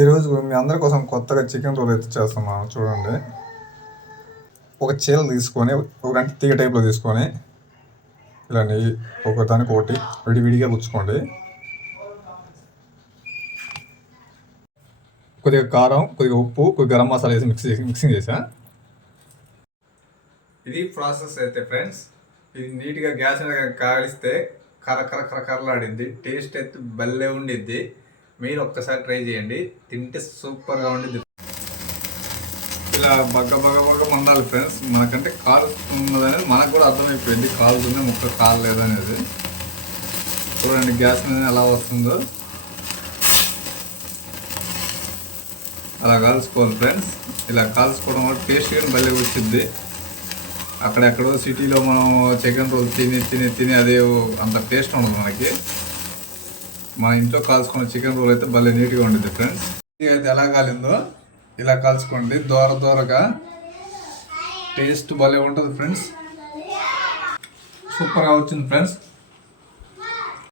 ఈరోజు మీ అందరి కోసం కొత్తగా చికెన్ రోల్ అయితే చేస్తున్నాను. చూడండి, ఒక చీల తీసుకొని ఒక గంట తీగ టైప్లో తీసుకొని ఇలా నెయ్యి ఒకదానికి ఒకటి విడివిడిగా గుచ్చుకోండి. కొద్దిగా కారం, కొద్దిగా ఉప్పు, కొద్దిగా గరం మసాలా వేసి మిక్సింగ్ చేసా. ఇది ప్రాసెస్ అయితే ఫ్రెండ్స్. ఇది నీట్గా గ్యాస్ మీద కాలిస్తే కర్రలాడిద్ది. టేస్ట్ అయితే భలే ఉండిద్ది. మీరు ఒక్కసారి ట్రై చేయండి, తింటే సూపర్గా ఉండిద్ది. ఇలా బగ్గ మండాలి ఫ్రెండ్స్. మనకంటే కాలుతున్నదనేది మనకు కూడా అర్థమైపోయింది, కాలుతుంది ముక్క కాలలేదు అనేది. చూడండి గ్యాస్ మీద ఎలా వస్తుందో, అలా కాల్చుకోవాలి ఫ్రెండ్స్. ఇలా కాల్చుకోవడం వల్ల టేస్ట్ కానీ భలే వచ్చింది. అక్కడెక్కడో సిటీలో మనం చికెన్ రోల్ తిని అదే అంత టేస్ట్ ఉండదు మనకి. మన ఇంట్లో కాల్చుకున్న చికెన్ రోల్ అయితే భలే నీట్గా ఉండిద్ది ఫ్రెండ్స్. అయితే ఎలా కాలిందో ఇలా కాల్చుకోండి, దూరగా. టేస్ట్ భలే ఉంటుంది ఫ్రెండ్స్, సూపర్గా వచ్చింది ఫ్రెండ్స్.